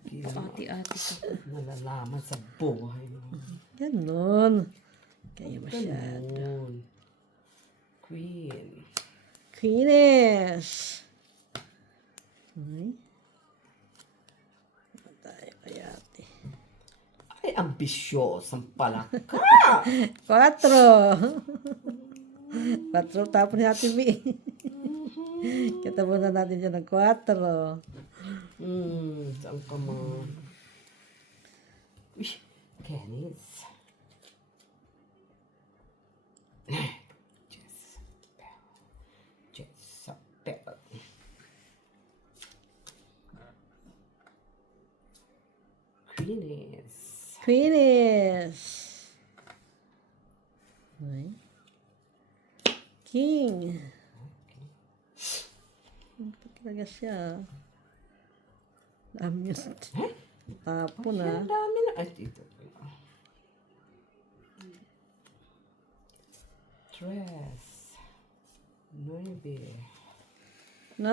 Tigilan mo Paati-ati ka. nalalaman sa buhay mo. Ganon. Kaya masyado. Ganun. Queen. Queenish. Ay. Ano tayo kaya, ate? Ay, ambisyosang pala ka. 4. 4 tapos ni Ate B. Katapunan natin dyan ng 4. Saan ka mo? Uy, Kenneth. Jezabel. Queenies. Queenish. Ay. King. Ano pa talaga siya? Dami yun. Tapon na. Ang dami na. Ay, dito. Dress. 9. 9.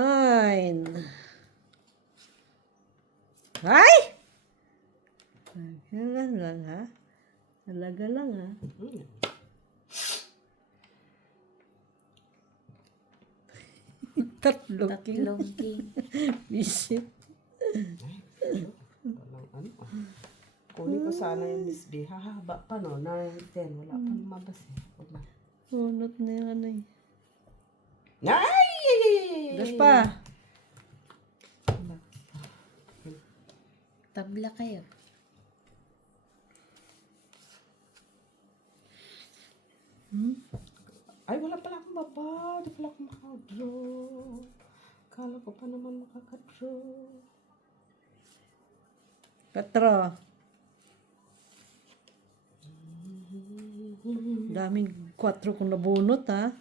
Ay! Talaga lang ha? Talaga lang ha? Tatlong king. Tatlong king. Visit. Walang ano. Kunin ko sana yung Miss B. Hahaba pa no. 9, 10. Wala pa lumabas eh. Huwag na. Unot na yung ano eh. Ay! Das pa. Tabla kayo. Ay, wala pala akong baba. Di pala ako makadraw. Kala ko pa naman makakadraw. 4. Daming 4 kung nabunot ha.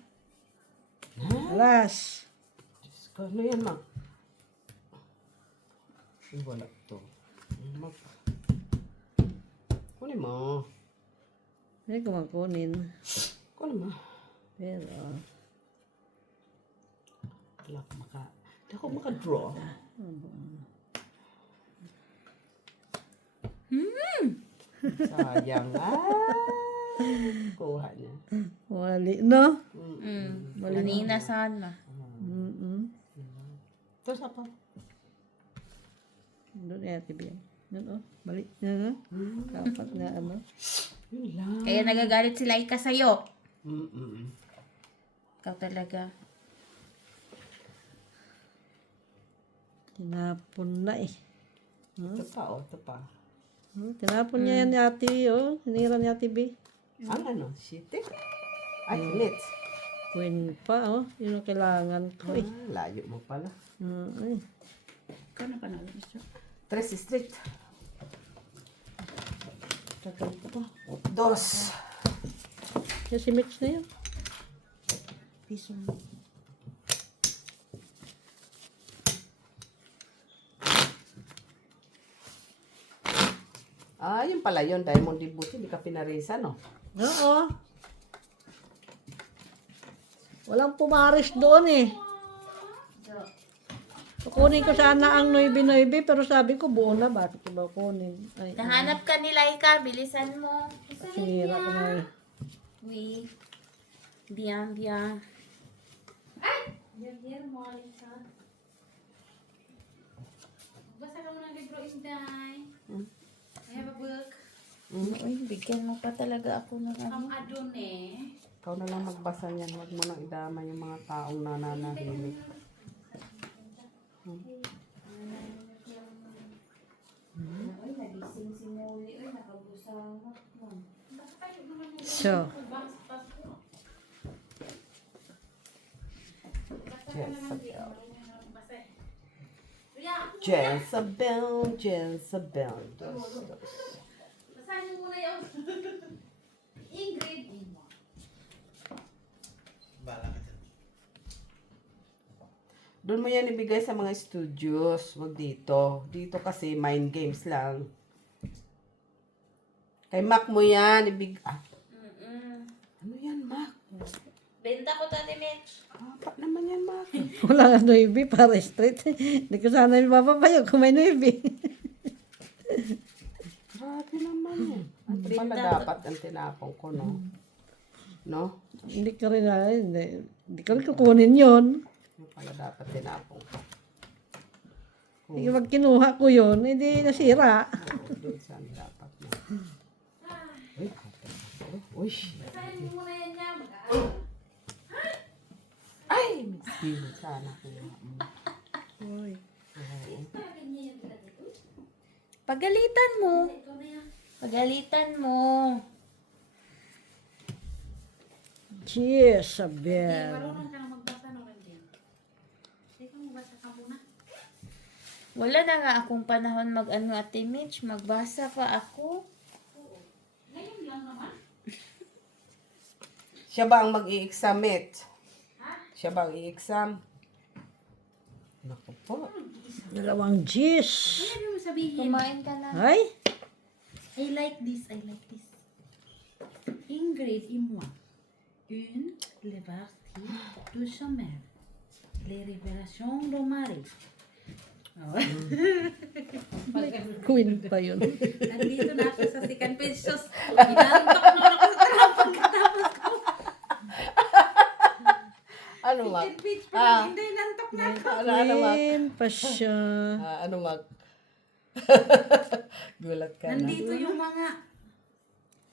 Alas. Diyos ko, ano yan, ma? Ay, wala to. Mag... Kunin mo. Hindi ko makunin. Kunin mo. Pero, Wala ako Di ako makadraw. Sayang. Kuha niya. wali no? Kanina sana. Mm-mm. Tapos apa? Doon eh, Ate B. Doon, oh. Balik na, no? Dapat na, ano. Yun lang. Kaya nagagalit si Laika sa'yo. Mm-mm. Ikaw talaga. Tinapon na eh. Ito pa, oh. Ito pa. Tinapon niya yan ni Ate, oh. Hinira ni Ate B. Ang ano? Shite? Ay, lit. Queen pa, oh. Yun ang kailangan ko eh. Layo mo pala. Ay. Kano pa na gusto? 3 street. Tagal ko pa. 2. Yung si Mitch na yun. Piso. Ah, yun pala yun. Diamond Dibuti, hindi ka pinarisa, no? Oo. Walang pumaris doon eh. Kukunin ko sana ang 9-9 pero sabi ko buo na. Bakit ko ba kunin? Ay, Nahanap ka ni Laika, bilisan mo. sinira ko na eh. Oui. Bien, bien. Ay! Bien, mo, Alisa. Basta ka muna ng libro, Inday. I have a book. Uy, bigyan mo pa talaga ako ng ano. Ang adun eh. Ikaw na lang magbasa niyan. Huwag mo nang idama yung mga taong nananahimik. Uy, nagising si Molly. Uy, nakabusang. So, Jezebel, Jezebel. Basahin mo muna yung Ingrid. Doon mo yan ibigay sa mga studios. Wag dito. Dito kasi mind games lang. Kay Mac mo yan. Ano yan, Mac? Benta ko, Tati Mitch. Apat naman yan, Mac. wala nga 9 para straight. Hindi ko sana ipapapayo kung may 9. Grabe naman yan. Ito pala dapat ang tinapong ko, no? No? Hindi ko rin na, hindi ko rin kukunin yun. Ito pala dapat tinapong ko. Hindi pag kinuha ko yun, hindi nasira. Doon saan dapat na. Uy, uy. Basahin mo muna yan niya. Ay, miski sana ko. Uy. Pagalitan mo. Pagalitan mo. Jezebel. Marunong ka na magbasa no, Randy? Teka, magbasa ka muna. Wala na nga akong panahon mag-ano, Ate Mitch. Magbasa pa ako. Ngayon lang naman. Siya ba ang mag-i-examit? Siya ba ang i-exam? Naku po. 2 G's. Ano mo sabihin? Kumain ka na. Ay, I like this, I like this. Ingrid et moi. Une, les parties du sommet. Les révélations de Marie. Oh. queen pa yun. Nandito na ako sa second page. Sus, ginantok na ako sa pagkatapos ko. Ano, Mac? Second page pa lang, hindi, nantok na ako. Ano, Mac? Queen pa siya. Ano, Mac? Gulat ka na. Nandito yung mga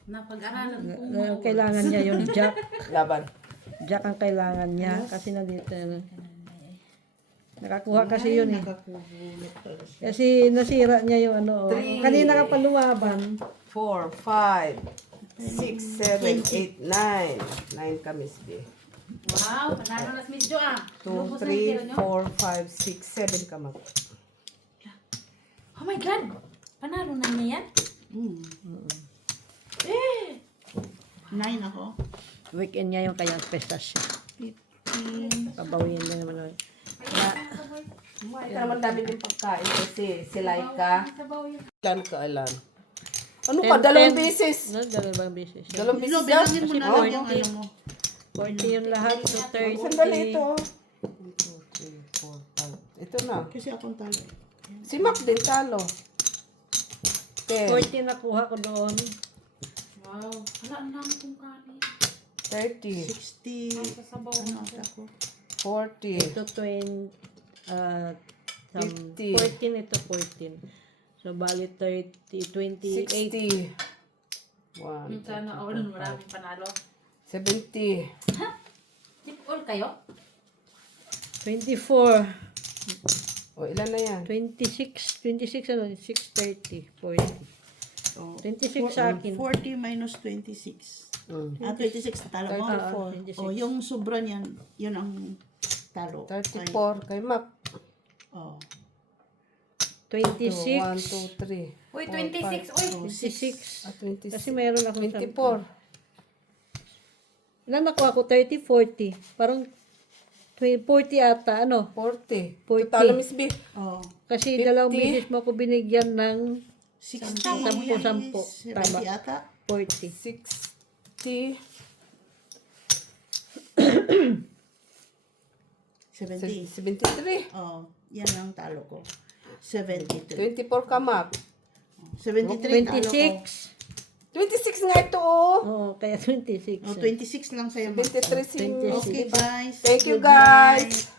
napag-aralan kong mga Kailangan niya yung Jack. Laban. Jack ang kailangan niya kasi nandito. Nakakuha kasi yun eh. Kasi nasira niya yung ano. Kanina ka pa lumaban. 4, 5, 6, 7, 8, 9. 9 ka, Miss B. Wow, panalo na si Miss Jo ah. 2, 3, 4, 5, 6, 7 ka, Mac. Oh my God! Panalo na niya yan? Eh! 9 ako. Weekend niya yung kanyang prestasyon. Pabawiin na naman. Ito naman dami din pagkain kasi si Laika. Ilan ka, Alan? Ano ka? 2 beses. No, dalawang beses. 2 beses yan? Bilangin mo na lang yung ano mo. 40 yung lahat. So 30. Sandali ito. 1, 2, 3, 4, 5. Ito na. Kasi akong talo. Si Mac din talo. 10, 40 nakuha ko doon. Wow. Wala, ang dami kong kanin. 30, 60. Sasabaw ano ako. 40, Ito 20. 50. 14 ito 14. So, bali 30, 28. 60. 1, Sana all, maraming panalo. 70. Tip all kayo? 24. O, ilan na yan? 26, ano, 630, 40. Oh, 26 sa akin. 40 minus 26. Mm. 26 talo mo? 26. Oh, yung sobra niyan, yun ang talo. 34. Kay Mac. Oh. 26. 1, 2, 3. Uy, 26. Uy, 26. At 26. Kasi mayroon akong 24. Ilan nakuha ko? 30, 40. Parang 40 ata, ano? 40. 40. Talo, Miss B. Oh. Kasi 50. dalawang beses mo ako binigyan ng 60. 10. 70 Tama. ata. 40. 60. 70. 73. Oh, yan ang talo ko. 73. 24 ka, Mac. 73 talo ko. 26. 26 nga ito, oh. Oo, kaya 26. Oh, 26 lang sa'yo. 23 si 26. Okay, guys. Thank you, Good night. guys.